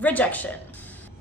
Rejection.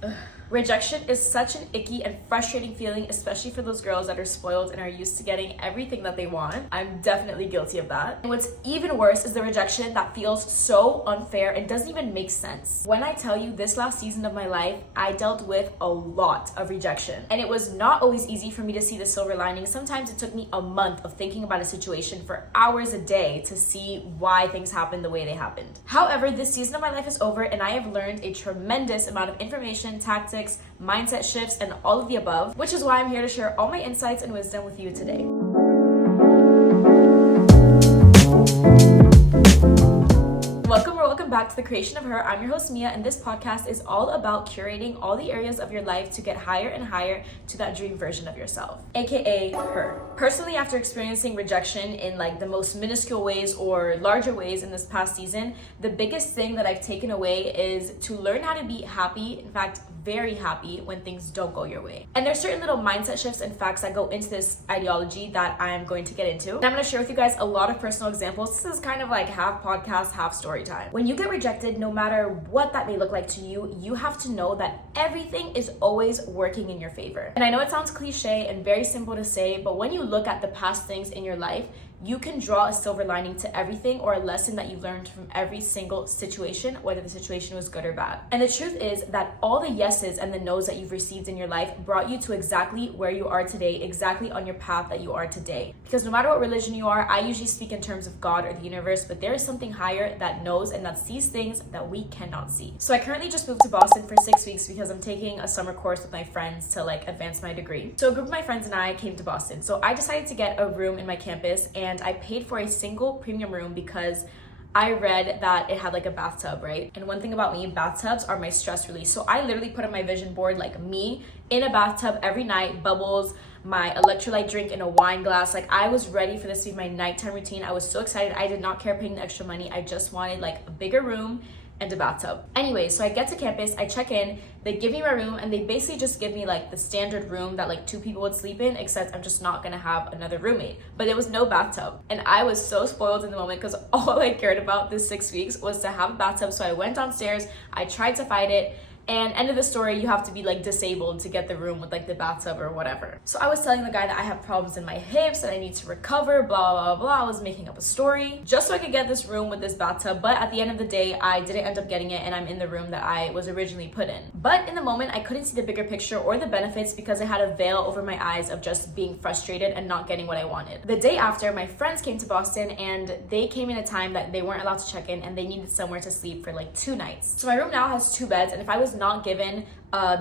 Ugh. Rejection is such an icky and frustrating feeling, especially for those girls that are spoiled and are used to getting everything that they want. I'm definitely guilty of that. And what's even worse is the rejection that feels so unfair and doesn't even make sense. When I tell you this last season of my life, I dealt with a lot of rejection. And it was not always easy for me to see the silver lining. Sometimes it took me a month of thinking about a situation for hours a day to see why things happened the way they happened. However, this season of my life is over and I have learned a tremendous amount of information, tactics, mindset shifts, and all of the above, which is why I'm here to share all my insights and wisdom with you today. Welcome back to The Creation of Her. I'm your host, Mia, and this podcast is all about curating all the areas of your life to get higher and higher to that dream version of yourself, aka her. Personally, after experiencing rejection in like the most minuscule ways or larger ways in this past season, the biggest thing that I've taken away is to learn how to be happy, in fact, very happy when things don't go your way. And there's certain little mindset shifts and facts that go into this ideology that I'm going to get into. And I'm going to share with you guys a lot of personal examples. This is kind of like half podcast, half story time. When you get rejected, no matter what that may look like to you, you have to know that everything is always working in your favor. And I know it sounds cliche and very simple to say, but when you look at the past things in your life, you can draw a silver lining to everything or a lesson that you learned from every single situation, whether the situation was good or bad. And the truth is that all the yeses and the nos that you've received in your life brought you to exactly where you are today, exactly on your path that you are today. Because no matter what religion you are, I usually speak in terms of God or the universe, but there is something higher that knows and that sees things that we cannot see. So I currently just moved to Boston for 6 weeks because I'm taking a summer course with my friends to like advance my degree. So a group of my friends and I came to Boston. So I decided to get a room in my campus, and I paid for a single premium room because I read that it had like a bathtub, right? And one thing about me, bathtubs are my stress release. So I literally put on my vision board like me in a bathtub every night, bubbles, my electrolyte drink in a wine glass. Like I was ready for this to be my nighttime routine. I was so excited. I did not care paying the extra money. I just wanted like a bigger room and a bathtub. Anyway, so I get to campus, I check in, they give me my room, and they basically just give me like the standard room that like 2 people would sleep in, except I'm just not gonna have another roommate. But there was no bathtub. And I was so spoiled in the moment because all I cared about this 6 weeks was to have a bathtub. So I went downstairs, I tried to fight it, and end of the story, you have to be like disabled to get the room with like the bathtub or whatever. So I was telling the guy that I have problems in my hips and I need to recover, blah, blah, blah. I was making up a story just so I could get this room with this bathtub. But at the end of the day, I didn't end up getting it, and I'm in the room that I was originally put in. But in the moment, I couldn't see the bigger picture or the benefits because I had a veil over my eyes of just being frustrated and not getting what I wanted. The day after, my friends came to Boston, and they came in a time that they weren't allowed to check in, and they needed somewhere to sleep for like 2 nights. So my room now has 2 beds, and if I was not given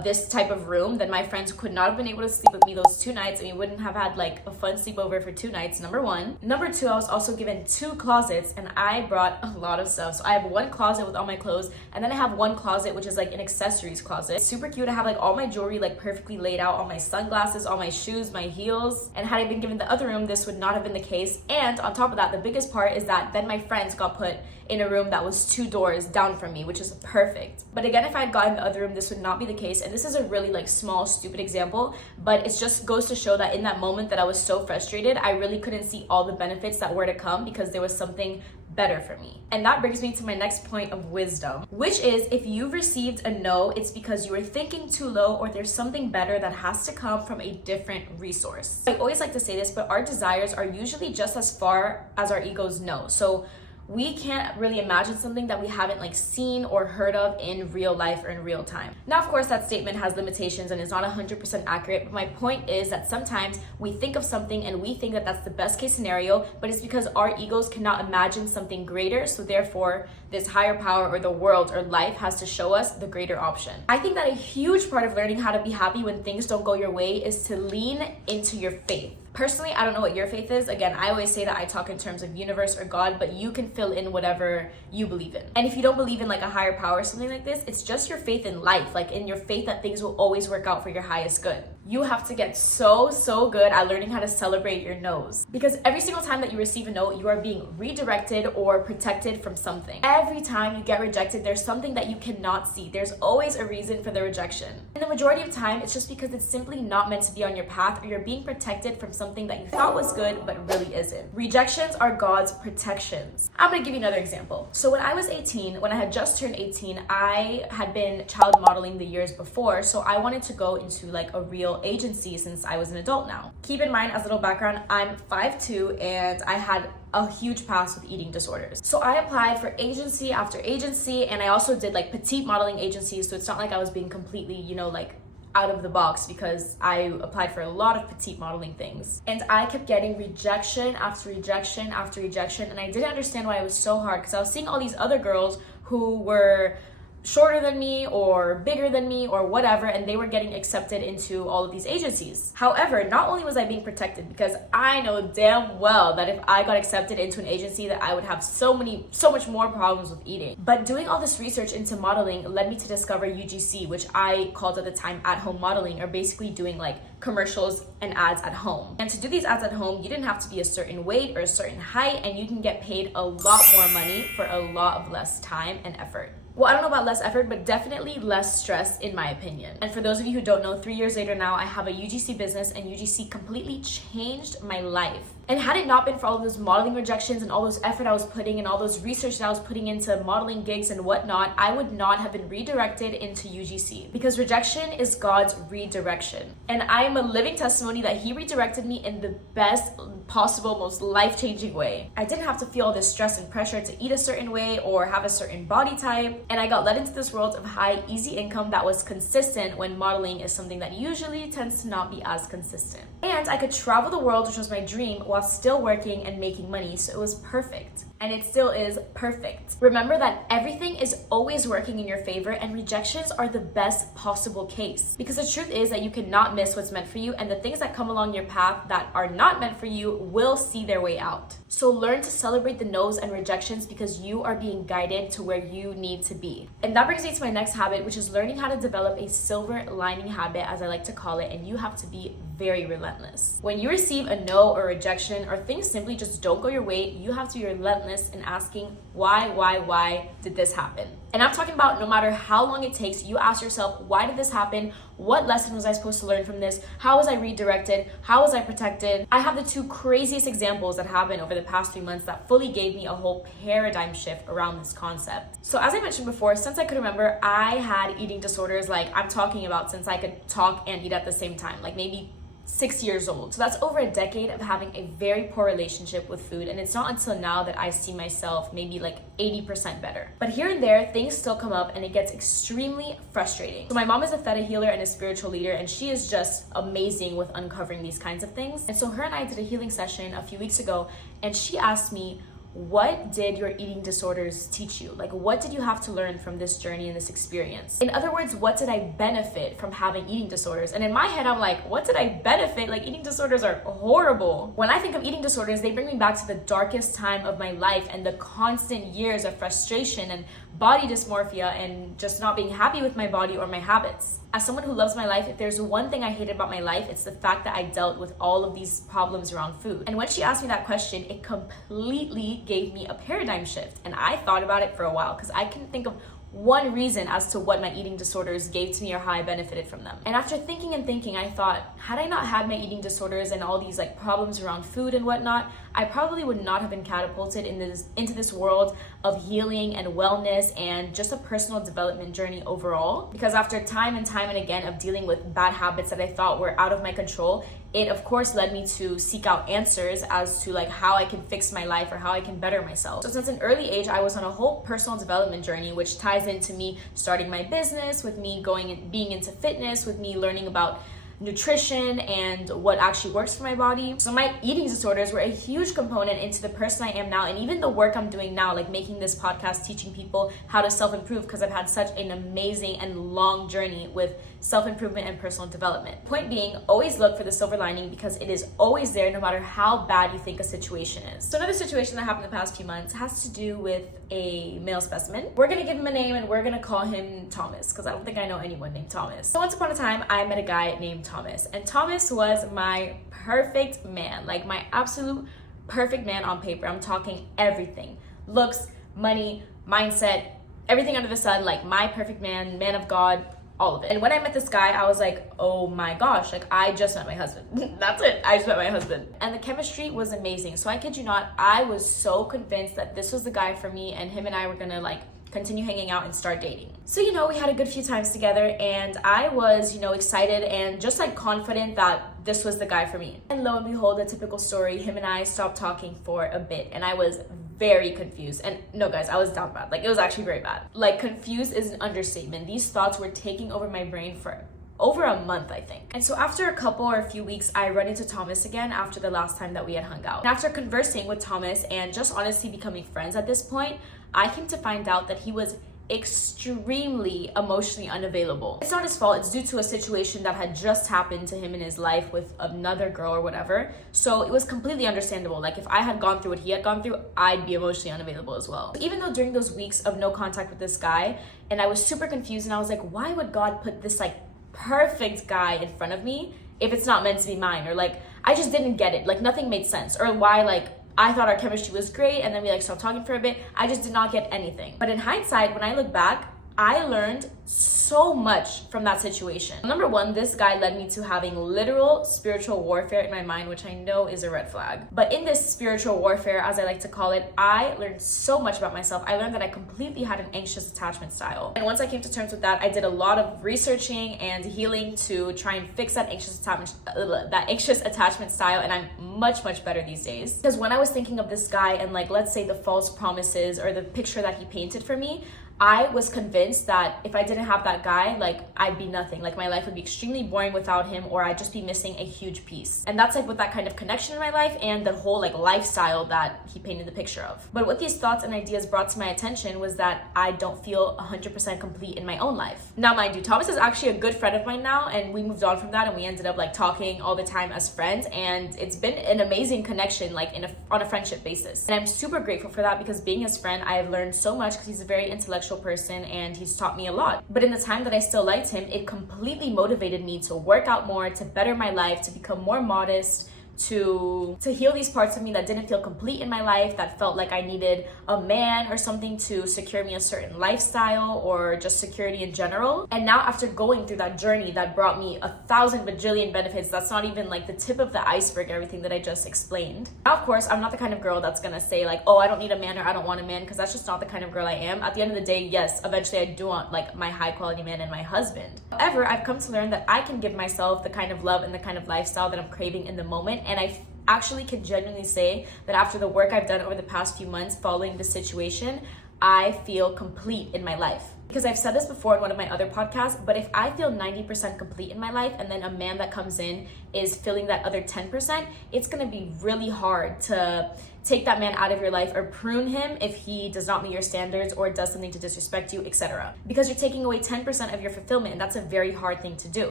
this type of room, then my friends could not have been able to sleep with me those 2 nights, and we wouldn't have had like a fun sleepover for 2 nights, number one. Number two, I was also given 2 closets, and I brought a lot of stuff. So I have 1 closet with all my clothes, and then I have 1 closet which is like an accessories closet. It's super cute. I have like all my jewelry like perfectly laid out, all my sunglasses, all my shoes, my heels. And had I been given the other room, this would not have been the case. And on top of that, the biggest part is that then my friends got put in a room that was 2 doors down from me, which is perfect. But again, if I had gotten the other room, this would not be the case. And this is a really like small, stupid example, but it just goes to show that in that moment that I was so frustrated, I really couldn't see all the benefits that were to come because there was something better for me. And that brings me to my next point of wisdom, which is if you've received a no, it's because you were thinking too low or there's something better that has to come from a different resource. I always like to say this, but our desires are usually just as far as our egos know. So we can't really imagine something that we haven't like seen or heard of in real life or in real time. Now, of course, that statement has limitations and is not 100% accurate, but my point is that sometimes we think of something and we think that that's the best case scenario, but it's because our egos cannot imagine something greater, so therefore this higher power or the world or life has to show us the greater option. I think that a huge part of learning how to be happy when things don't go your way is to lean into your faith. Personally, I don't know what your faith is. Again, I always say that I talk in terms of universe or God, but you can fill in whatever you believe in. And if you don't believe in like a higher power or something like this, it's just your faith in life, like in your faith that things will always work out for your highest good. You have to get so good at learning how to celebrate your no's. Because every single time that you receive a no, you are being redirected or protected from something. Every time you get rejected, there's something that you cannot see. There's always a reason for the rejection. And the majority of time, it's just because it's simply not meant to be on your path, or you're being protected from something something that you thought was good but really isn't. Rejections are God's protections. I'm gonna give you another example. So when I was 18, when I had just turned 18, I had been child modeling the years before, so I wanted to go into like a real agency since I was an adult now. Keep in mind, as a little background, I'm 5'2" and I had a huge past with eating disorders. So I applied for agency after agency, and I also did like petite modeling agencies, so it's not like I was being completely, like out of the box, because I applied for a lot of petite modeling things. And I kept getting rejection after rejection after rejection, and I didn't understand why it was so hard, because I was seeing all these other girls who were shorter than me or bigger than me or whatever, and they were getting accepted into all of these agencies. However, not only was I being protected, because I know damn well that if I got accepted into an agency that I would have so much more problems with eating. But doing all this research into modeling led me to discover UGC, which I called at the time at-home modeling, or basically doing like commercials and ads at home. And to do these ads at home, you didn't have to be a certain weight or a certain height, and you can get paid a lot more money for a lot of less time and effort. Well, I don't know about less effort, but definitely less stress in my opinion. And for those of you who don't know, 3 years later now, I have a UGC business, and UGC completely changed my life. And had it not been for all of those modeling rejections and all those effort I was putting and all those research that I was putting into modeling gigs and whatnot, I would not have been redirected into UGC, because rejection is God's redirection. And I am a living testimony that He redirected me in the best possible, most life-changing way. I didn't have to feel all this stress and pressure to eat a certain way or have a certain body type. And I got led into this world of high, easy income that was consistent, when modeling is something that usually tends to not be as consistent. And I could travel the world, which was my dream, while still working and making money, so it was perfect. And it still is perfect. Remember that everything is always working in your favor, and rejections are the best possible case. Because the truth is that you cannot miss what's meant for you, and the things that come along your path that are not meant for you will see their way out. So learn to celebrate the no's and rejections, because you are being guided to where you need to be. And that brings me to my next habit, which is learning how to develop a silver lining habit, as I like to call it, and you have to be very relentless. When you receive a no or rejection, or things simply just don't go your way, you have to be relentless in asking why did this happen? And I'm talking about no matter how long it takes, you ask yourself, why did this happen? What lesson was I supposed to learn from this? How was I redirected? How was I protected? I have the two craziest examples that happened over the past 3 months that fully gave me a whole paradigm shift around this concept. So as I mentioned before, since I could remember, I had eating disorders, like I'm talking about since I could talk and eat at the same time, like maybe 6 years old. So that's over a decade of having a very poor relationship with food, and it's not until now that I see myself maybe like 80% better. But here and there, things still come up, and it gets extremely frustrating. So my mom is a theta healer and a spiritual leader, and she is just amazing with uncovering these kinds of things. And so her and I did a healing session a few weeks ago, and she asked me, what did your eating disorders teach you? Like, what did you have to learn from this journey and this experience? In other words, what did I benefit from having eating disorders? And in my head, I'm like, what did I benefit? Like, eating disorders are horrible. When I think of eating disorders, they bring me back to the darkest time of my life and the constant years of frustration and body dysmorphia and just not being happy with my body or my habits. As someone who loves my life, if there's one thing I hated about my life, it's the fact that I dealt with all of these problems around food. And when she asked me that question, it completely gave me a paradigm shift. And I thought about it for a while, because I couldn't think of one reason as to what my eating disorders gave to me or how I benefited from them. And after thinking and thinking, I thought, had I not had my eating disorders and all these like problems around food and whatnot, I probably would not have been catapulted into this world of healing and wellness and just a personal development journey overall. Because after time and time and again of dealing with bad habits that I thought were out of my control, it of course led me to seek out answers as to like how I can fix my life or how I can better myself. So since an early age, I was on a whole personal development journey, which ties into me starting my business, with me being into fitness, with me learning about nutrition and what actually works for my body. So my eating disorders were a huge component into the person I am now, and even the work I'm doing now, like making this podcast, teaching people how to self-improve, because I've had such an amazing and long journey with self-improvement and personal development. Point being, always look for the silver lining, because it is always there no matter how bad you think a situation is. So another situation that happened the past few months has to do with a male specimen. We're gonna give him a name and we're gonna call him Thomas, because I don't think I know anyone named Thomas. So once upon a time, I met a guy named Thomas, and Thomas was my perfect man, like my absolute perfect man on paper. I'm talking everything: looks, money, mindset, everything under the sun, like my perfect man, man of God, all of it. And when I met this guy, I was like, oh my gosh, like I just met my husband. That's it, I just met my husband. And the chemistry was amazing. So I kid you not, I was so convinced that this was the guy for me, and him and I were gonna like continue hanging out and start dating. So, you know, we had a good few times together, and I was, you know, excited and just like confident that this was the guy for me. And lo and behold, a typical story, him and I stopped talking for a bit, and I was very confused. And no guys, I was down bad. Like it was actually very bad. Like confused is an understatement. These thoughts were taking over my brain for over a month, I think. And so after a couple or a few weeks, I run into Thomas again after the last time that we had hung out. And after conversing with Thomas and just honestly becoming friends at this point, I came to find out that he was extremely emotionally unavailable. It's not his fault, it's due to a situation that had just happened to him in his life with another girl or whatever. So it was completely understandable. Like if I had gone through what he had gone through, I'd be emotionally unavailable as well. Even though during those weeks of no contact with this guy, and I was super confused, and I was like, why would God put this like perfect guy in front of me if it's not meant to be mine? Or like, I just didn't get it. Like nothing made sense. Or why like I thought our chemistry was great, and then we like stopped talking for a bit. I just did not get anything. But in hindsight, when I look back, I learned so much from that situation. Number one, this guy led me to having literal spiritual warfare in my mind, which I know is a red flag. But in this spiritual warfare, as I like to call it, I learned so much about myself. I learned that I completely had an anxious attachment style. And once I came to terms with that, I did a lot of researching and healing to try and fix that anxious attachment style, and I'm much better these days. Because when I was thinking of this guy and like, let's say the false promises or the picture that he painted for me, I was convinced that if I didn't have that guy, like I'd be nothing. Like my life would be extremely boring without him, or I'd just be missing a huge piece. And that's like with that kind of connection in my life and the whole like lifestyle that he painted the picture of. But what these thoughts and ideas brought to my attention was that I don't feel 100% complete in my own life. Now, mind you, Thomas is actually a good friend of mine now, and we moved on from that, and we ended up like talking all the time as friends, and it's been an amazing connection like on a friendship basis. And I'm super grateful for that, because being his friend, I have learned so much, because he's a very intellectual person and he's taught me a lot. But in the time that I still liked him, it completely motivated me to work out more, to better my life, to become more modest, to heal these parts of me that didn't feel complete in my life, that felt like I needed a man or something to secure me a certain lifestyle or just security in general. And now after going through that journey that brought me 1,000 bajillion benefits, that's not even like the tip of the iceberg, everything that I just explained. Now, of course, I'm not the kind of girl that's gonna say like, oh, I don't need a man or I don't want a man, because that's just not the kind of girl I am. At the end of the day, yes, eventually I do want like my high quality man and my husband. However, I've come to learn that I can give myself the kind of love and the kind of lifestyle that I'm craving in the moment. And I actually can genuinely say that after the work I've done over the past few months following this situation, I feel complete in my life. Because I've said this before in one of my other podcasts, but if I feel 90% complete in my life, and then a man that comes in is filling that other 10%, it's gonna be really hard to take that man out of your life or prune him if he does not meet your standards or does something to disrespect you, etc. Because you're taking away 10% of your fulfillment, and that's a very hard thing to do.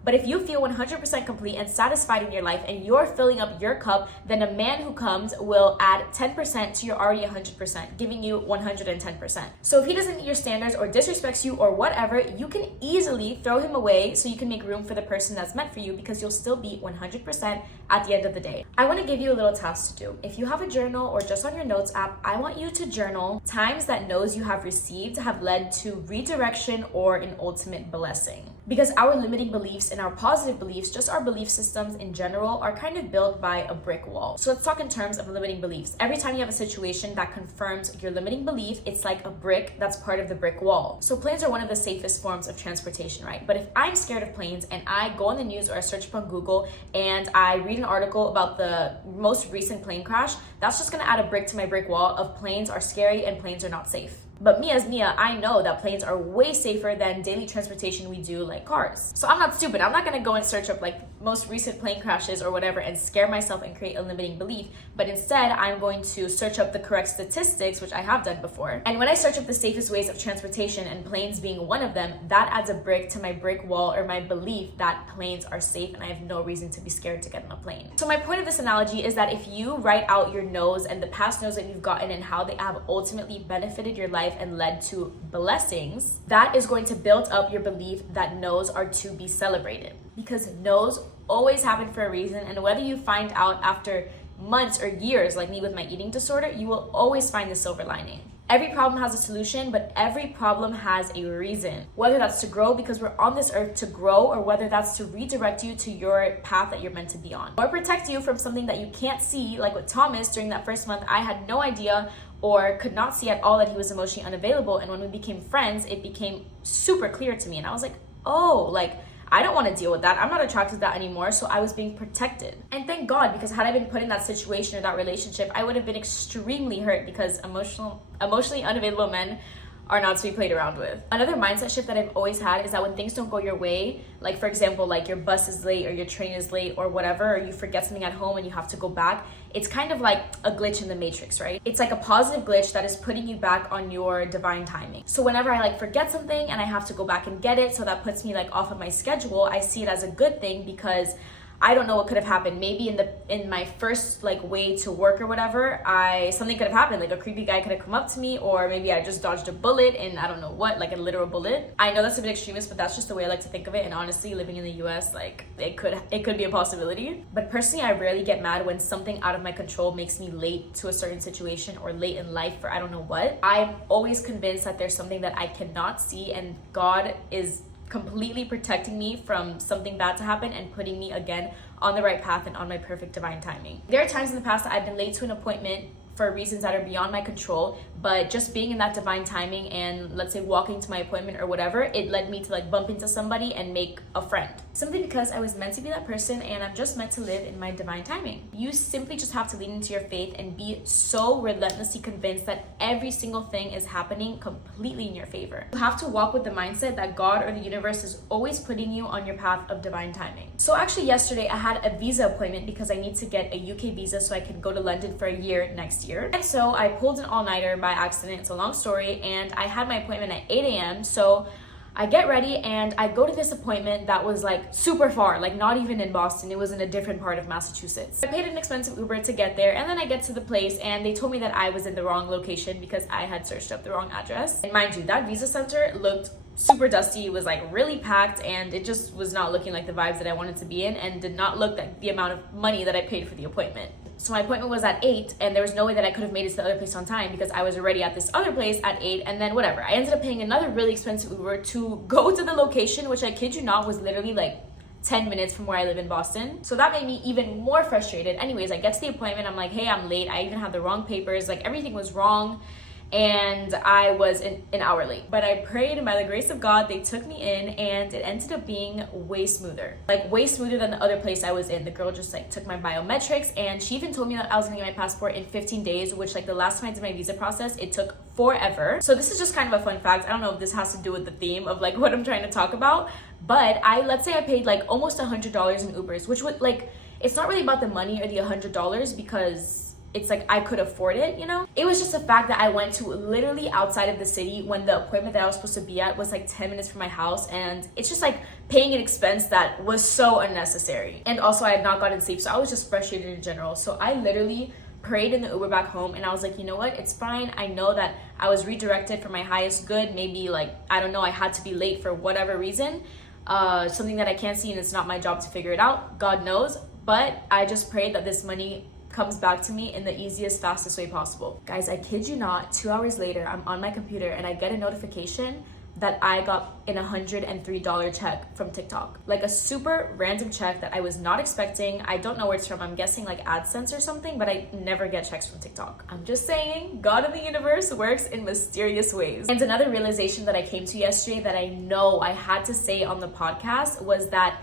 But if you feel 100% complete and satisfied in your life and you're filling up your cup, then a man who comes will add 10% to your already 100%, giving you 110%. So if he doesn't meet your standards or disrespects you or whatever, you can easily throw him away so you can make room for the person that's meant for you, because you'll still be 100% at the end of the day. I want to give you a little task to do. If you have a journal or just on your notes app, I want you to journal times that no's you have received have led to redirection or an ultimate blessing. Because our limiting beliefs and our positive beliefs, just our belief systems in general, are kind of built by a brick wall. So let's talk in terms of limiting beliefs. Every time you have a situation that confirms your limiting belief, it's like a brick that's part of the brick wall. So planes are one of the safest forms of transportation, right? But if I'm scared of planes and I go on the news or I search up on Google and I read an article about the most recent plane crash, that's just gonna add a brick to my brick wall of planes are scary and planes are not safe. But me as Mia, I know that planes are way safer than daily transportation we do like cars. So I'm not stupid. I'm not gonna go and search up like most recent plane crashes or whatever and scare myself and create a limiting belief. But instead, I'm going to search up the correct statistics, which I have done before. And when I search up the safest ways of transportation and planes being one of them, that adds a brick to my brick wall or my belief that planes are safe and I have no reason to be scared to get on a plane. So my point of this analogy is that if you write out your no's and the past no's that you've gotten and how they have ultimately benefited your life and led to blessings, that is going to build up your belief that no's are to be celebrated. Because no's always happen for a reason, and whether you find out after months or years, like me with my eating disorder, you will always find the silver lining. Every problem has a solution, but every problem has a reason. Whether that's to grow because we're on this earth to grow, or whether that's to redirect you to your path that you're meant to be on, or protect you from something that you can't see. Like with Thomas, during that first month, I had no idea or could not see at all that he was emotionally unavailable. And when we became friends, it became super clear to me. And I was like, oh, like, I don't want to deal with that. I'm not attracted to that anymore. So I was being protected. And thank God, because had I been put in that situation or that relationship, I would have been extremely hurt, because emotionally unavailable men are not to be played around with. Another mindset shift that I've always had is that when things don't go your way, like for example, like your bus is late or your train is late or whatever, or you forget something at home and you have to go back, it's kind of like a glitch in the matrix, right? It's like a positive glitch that is putting you back on your divine timing. So whenever I like forget something and I have to go back and get it, so that puts me like off of my schedule, I see it as a good thing, because I don't know what could have happened. Maybe in my first like way to work or whatever, something could have happened. Like a creepy guy could have come up to me, or maybe I just dodged a bullet, and I don't know what, like a literal bullet. I know that's a bit extremist, but that's just the way I like to think of it. And honestly, living in the US, like it could be a possibility. But personally, I rarely get mad when something out of my control makes me late to a certain situation or late in life for I don't know what. I'm always convinced that there's something that I cannot see, and God is completely protecting me from something bad to happen and putting me again on the right path and on my perfect divine timing. There are times in the past that I've been late to an appointment for reasons that are beyond my control, but just being in that divine timing and let's say walking to my appointment or whatever, it led me to like bump into somebody and make a friend. Simply because I was meant to be that person, and I'm just meant to live in my divine timing. You simply just have to lean into your faith and be so relentlessly convinced that every single thing is happening completely in your favor. You have to walk with the mindset that God or the universe is always putting you on your path of divine timing. So actually yesterday I had a visa appointment because I need to get a UK visa so I can go to London for a year next year. And so I pulled an all-nighter by accident. It's a long story, and I had my appointment at 8 a.m. So I get ready and I go to this appointment that was like super far, like not even in Boston. It was in a different part of Massachusetts. I paid an expensive Uber to get there, and then I get to the place and they told me that I was in the wrong location because I had searched up the wrong address. And mind you, that visa center looked super dusty. It was like really packed, and it just was not looking like the vibes that I wanted to be in, and did not look like the amount of money that I paid for the appointment. So my appointment was at 8, and there was no way that I could have made it to the other place on time because I was already at this other place at 8, and then whatever. I ended up paying another really expensive Uber to go to the location, which I kid you not was literally like 10 minutes from where I live in Boston. So that made me even more frustrated. Anyways, I get to the appointment. I'm like, hey, I'm late. I even have the wrong papers. Like everything was wrong. And I was an hour late. But I prayed, and by the grace of God, they took me in, and it ended up being way smoother. Like way smoother than the other place I was in. The girl just like took my biometrics, and she even told me that I was gonna get my passport in 15 days, which like the last time I did my visa process, it took forever. So this is just kind of a fun fact. I don't know if this has to do with the theme of like what I'm trying to talk about, but let's say I paid like almost $100 in Ubers, which would like, it's not really about the money or the $100 because it's like I could afford it, you know? It was just the fact that I went to literally outside of the city when the appointment that I was supposed to be at was like 10 minutes from my house, and it's just like paying an expense that was so unnecessary. And also I had not gotten sleep, so I was just frustrated in general. So I literally prayed in the Uber back home, and I was like, you know what? It's fine. I know that I was redirected for my highest good. Maybe like, I don't know, I had to be late for whatever reason. Something that I can't see, and it's not my job to figure it out. God knows. But I just prayed that this money comes back to me in the easiest, fastest way possible. Guys, I kid you not, 2 hours later, I'm on my computer and I get a notification that I got an $103 check from TikTok. Like a super random check that I was not expecting. I don't know where it's from. I'm guessing like AdSense or something, but I never get checks from TikTok. I'm just saying, God of the universe works in mysterious ways. And another realization that I came to yesterday that I know I had to say on the podcast was that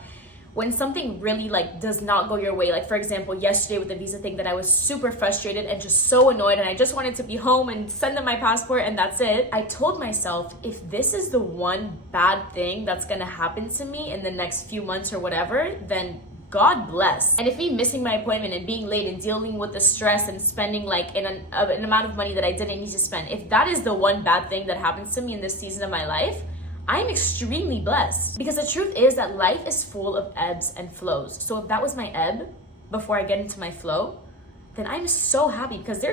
when something really like does not go your way, like for example, yesterday with the visa thing, that I was super frustrated and just so annoyed, and I just wanted to be home and send them my passport and that's it. I told myself, if this is the one bad thing that's gonna happen to me in the next few months or whatever, then God bless. And if me missing my appointment and being late and dealing with the stress and spending like an amount of money that I didn't need to spend, if that is the one bad thing that happens to me in this season of my life, I'm extremely blessed, because the truth is that life is full of ebbs and flows. So if that was my ebb before I get into my flow, then I'm so happy, because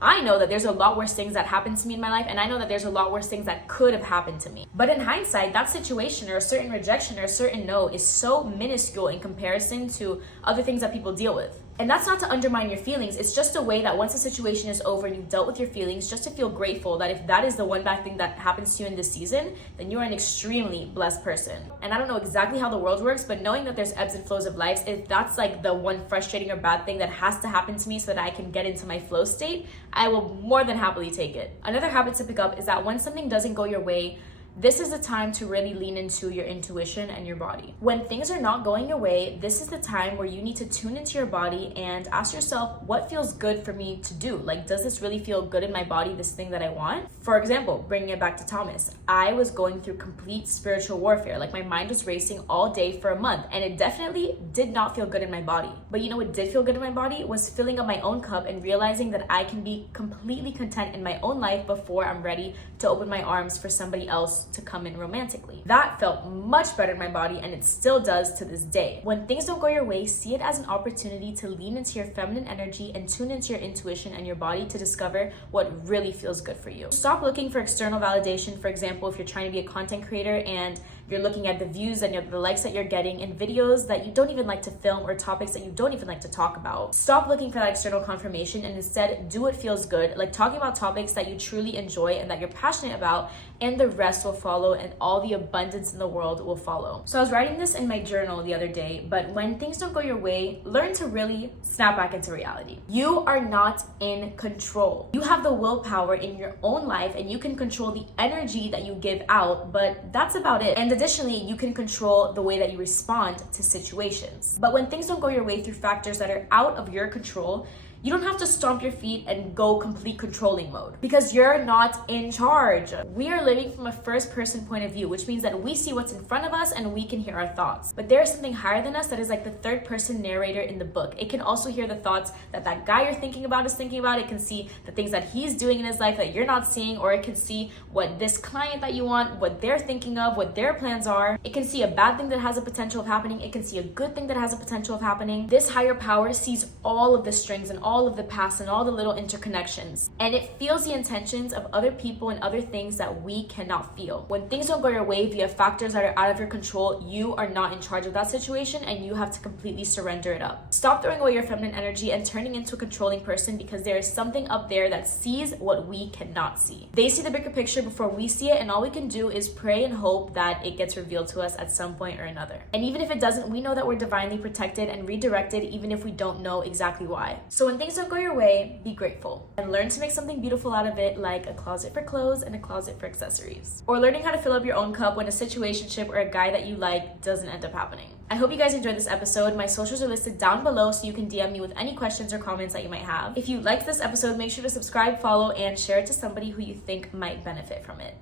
I know that there's a lot worse things that happen to me in my life, and I know that there's a lot worse things that could have happened to me. But in hindsight, that situation or a certain rejection or a certain no is so minuscule in comparison to other things that people deal with. And that's not to undermine your feelings. It's just a way that once the situation is over and you've dealt with your feelings, just to feel grateful that if that is the one bad thing that happens to you in this season, then you are an extremely blessed person. And I don't know exactly how the world works, but knowing that there's ebbs and flows of life, if that's like the one frustrating or bad thing that has to happen to me so that I can get into my flow state, I will more than happily take it. Another habit to pick up is that when something doesn't go your way, this is the time to really lean into your intuition and your body. When things are not going your way, this is the time where you need to tune into your body and ask yourself, what feels good for me to do? Like, does this really feel good in my body, this thing that I want? For example, bringing it back to Thomas, I was going through complete spiritual warfare. Like, my mind was racing all day for a month, and it definitely did not feel good in my body. But you know what did feel good in my body was filling up my own cup and realizing that I can be completely content in my own life before I'm ready to open my arms for somebody else to come in romantically. That felt much better in my body, and it still does to this day. When things don't go your way, see it as an opportunity to lean into your feminine energy and tune into your intuition and your body to discover what really feels good for you. Stop looking for external validation. For example, if you're trying to be a content creator and you're looking at the views and the likes that you're getting in videos that you don't even like to film or topics that you don't even like to talk about. Stop looking for that external confirmation and instead do what feels good, like talking about topics that you truly enjoy and that you're passionate about, and the rest will follow and all the abundance in the world will follow. So I was writing this in my journal the other day, but when things don't go your way, learn to really snap back into reality. You are not in control. You have the willpower in your own life and you can control the energy that you give out, but that's about it. And additionally, you can control the way that you respond to situations. But when things don't go your way through factors that are out of your control, you don't have to stomp your feet and go complete controlling mode because you're not in charge. We are living from a first person point of view, which means that we see what's in front of us and we can hear our thoughts. But there is something higher than us that is like the third person narrator in the book. It can also hear the thoughts that that guy you're thinking about is thinking about. It can see the things that he's doing in his life that you're not seeing, or it can see what this client that you want, what they're thinking of, what their plans are. It can see a bad thing that has a potential of happening. It can see a good thing that has a potential of happening. This higher power sees all of the strings and all of the past and all the little interconnections, and it feels the intentions of other people and other things that we cannot feel. When things don't go your way via factors that are out of your control, you are not in charge of that situation and you have to completely surrender it up. Stop throwing away your feminine energy and turning into a controlling person, because there is something up there that sees what we cannot see. They see the bigger picture before we see it, and all we can do is pray and hope that it gets revealed to us at some point or another. And even if it doesn't, we know that we're divinely protected and redirected, even if we don't know exactly why. So when things don't go your way, be grateful and learn to make something beautiful out of it, like a closet for clothes and a closet for accessories, or learning how to fill up your own cup when a situationship or a guy that you like doesn't end up happening. I hope you guys enjoyed this episode. My socials are listed down below so you can DM me with any questions or comments that you might have. If you liked this episode, make sure to subscribe, follow, and share it to somebody who you think might benefit from it.